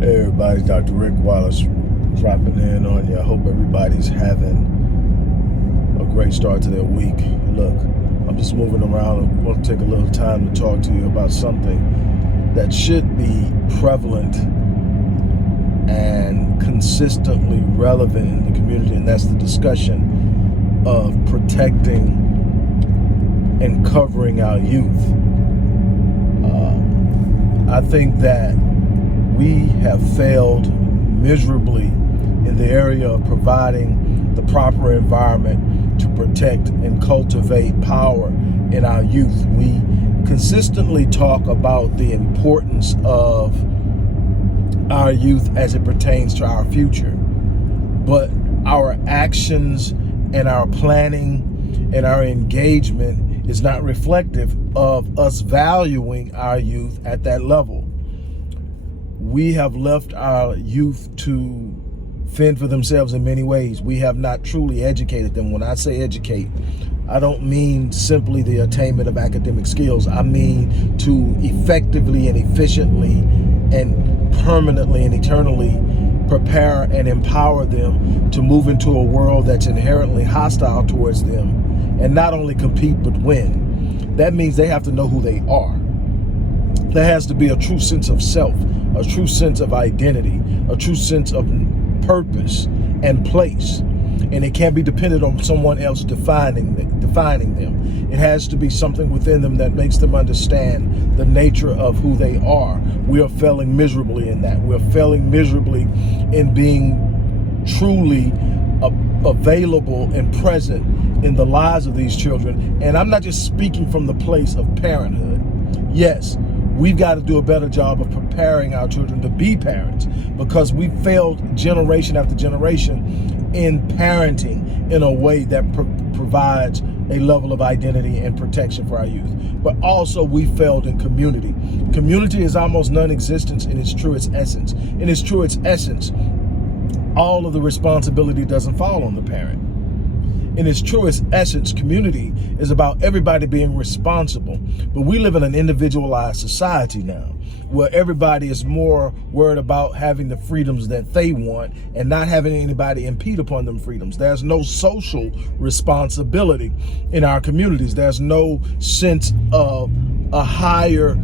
Hey everybody, Dr. Rick Wallace dropping in on you. I hope everybody's having a great start to their week. Look, I'm just moving around. I want to take a little time to talk to you about something that should be prevalent and consistently relevant in the community, and that's the discussion of protecting and covering our youth. I think that we have failed miserably in the area of providing the proper environment to protect and cultivate power in our youth. We consistently talk about the importance of our youth as it pertains to our future, but our actions and our planning and our engagement is not reflective of us valuing our youth at that level. We have left our youth to fend for themselves in many ways. We have not truly educated them. When I say educate, I don't mean simply the attainment of academic skills. I mean to effectively and efficiently and permanently and eternally prepare and empower them to move into a world that's inherently hostile towards them, and not only compete but win. That means they have to know who they are. There has to be a true sense of self, a true sense of identity, a true sense of purpose and place. And it can't be dependent on someone else defining them. It has to be something within them that makes them understand the nature of who they are. We are failing miserably in that. We're failing miserably in being truly available and present in the lives of these children. And I'm not just speaking from the place of parenthood. Yes, we've got to do a better job of preparing our children to be parents, because we failed generation after generation in parenting in a way that provides a level of identity and protection for our youth. But also we failed in community. Community is almost non-existent in its truest essence. In its truest essence, all of the responsibility doesn't fall on the parent. In its truest essence, community is about everybody being responsible. But we live in an individualized society now, where everybody is more worried about having the freedoms that they want and not having anybody impede upon them freedoms. There's no social responsibility in our communities. There's no sense of a higher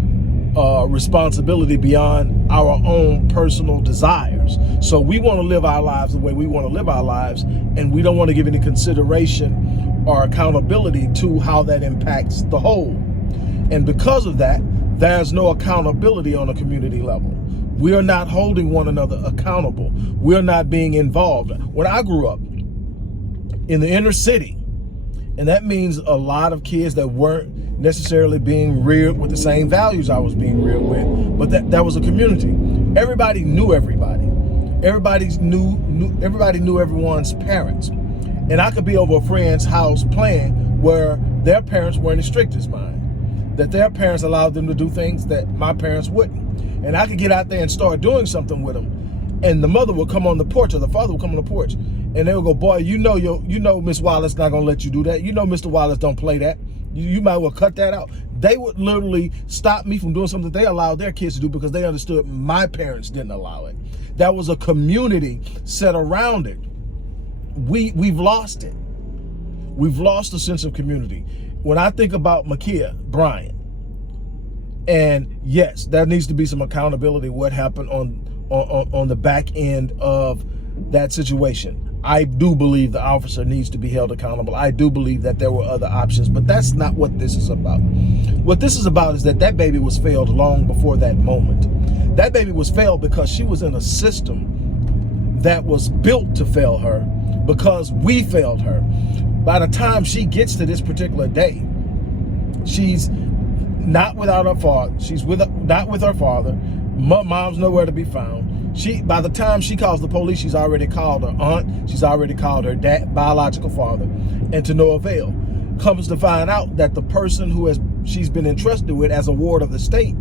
responsibility beyond our own personal desires. So we want to live our lives the way we want to live our lives, and we don't want to give any consideration or accountability to how that impacts the whole. And because of that, there's no accountability on a community level. We are not holding one another accountable. We're not being involved. When I grew up in the inner city, and that means a lot of kids that weren't necessarily being reared with the same values I was being reared with, but that was a community. Everybody knew everybody. Everybody knew everyone's parents. And I could be over a friend's house playing where their parents weren't as strict as mine, that their parents allowed them to do things that my parents wouldn't. And I could get out there and start doing something with them, and the mother would come on the porch or the father would come on the porch, and they would go, "Boy, you know Miss Wallace not gonna let you do that. You know Mr. Wallace don't play that. You might well cut that out." They would literally stop me from doing something they allowed their kids to do because they understood my parents didn't allow it. That was a community set around it. We've lost it. We've lost a sense of community. When I think about Makia Bryant, and yes, there needs to be some accountability what happened on the back end of that situation. I do believe the officer needs to be held accountable. I do believe that there were other options, but that's not what this is about. What this is about is that baby was failed long before that moment. That baby was failed because she was in a system that was built to fail her, because we failed her. By the time she gets to this particular day, she's not without her father. She's not with her father. Mom's nowhere to be found. By the time she calls the police, she's already called her aunt. She's already called her biological father, and to no avail. Comes to find out that the person who she's been entrusted with as a ward of the state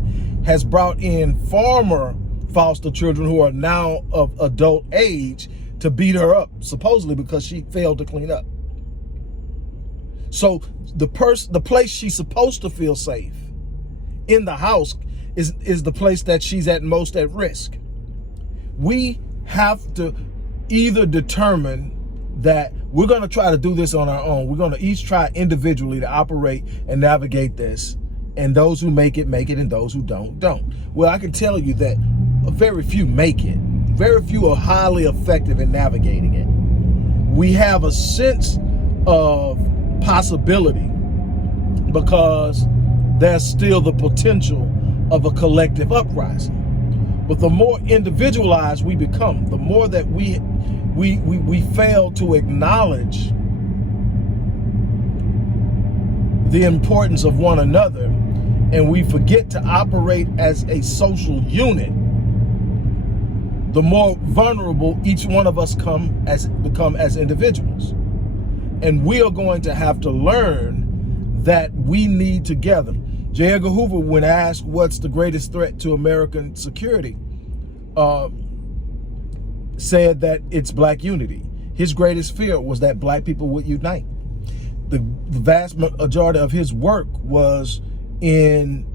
has brought in former foster children who are now of adult age to beat her up, supposedly because she failed to clean up. So the place she's supposed to feel safe in the house is the place that she's at most at risk. We have to either determine that we're going to try to do this on our own. We're going to each try individually to operate and navigate this. And those who make it, and those who don't. Well, I can tell you that very few make it. Very few are highly effective in navigating it. We have a sense of possibility because there's still the potential of a collective uprising. But the more individualized we become, the more that we fail to acknowledge the importance of one another, and we forget to operate as a social unit, the more vulnerable each one of us become as individuals. And we are going to have to learn that we need together. J. Edgar Hoover, when asked what's the greatest threat to American security, said that it's black unity. His greatest fear was that black people would unite. The vast majority of his work was in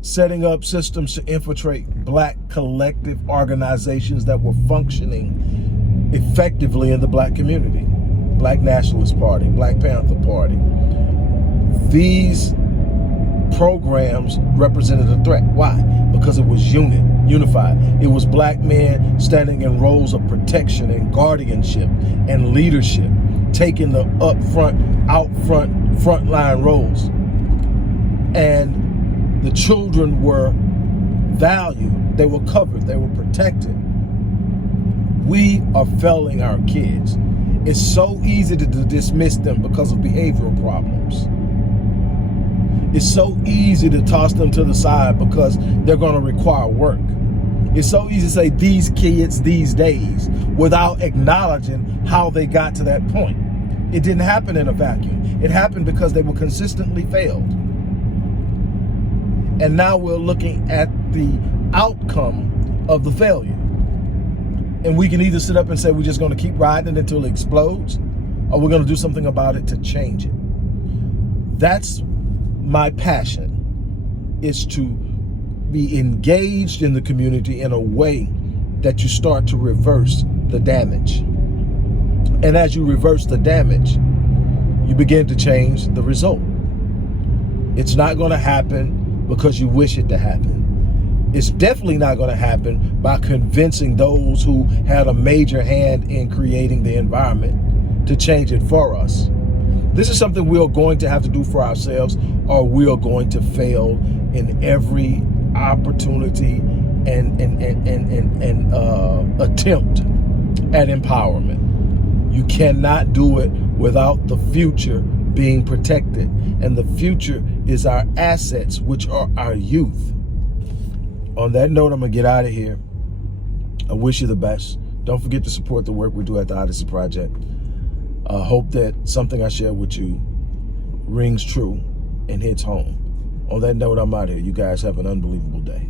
setting up systems to infiltrate black collective organizations that were functioning effectively in the black community. Black Nationalist Party, Black Panther Party. These programs represented a threat. Why? Because it was unified. It was black men standing in roles of protection and guardianship and leadership, taking the frontline roles. And the children were valued, they were covered, they were protected. We are failing our kids. It's so easy to dismiss them because of behavioral problems. It's so easy to toss them to the side because they're going to require work. It's so easy to say these kids these days without acknowledging how they got to that point. It didn't happen in a vacuum. It happened because they were consistently failed. And now we're looking at the outcome of the failure. And we can either sit up and say we're just going to keep riding it until it explodes, or we're going to do something about it to change it. That's my passion, is to be engaged in the community in a way that you start to reverse the damage. And as you reverse the damage, you begin to change the result. It's not going to happen because you wish it to happen. It's definitely not going to happen by convincing those who had a major hand in creating the environment to change it for us. This is something we are going to have to do for ourselves, or we are going to fail in every opportunity and attempt at empowerment. You cannot do it without the future being protected. And the future is our assets, which are our youth. On that note, I'm going to get out of here. I wish you the best. Don't forget to support the work we do at the Odyssey Project. I hope that something I share with you rings true and hits home. On that note, I'm out here. You guys have an unbelievable day.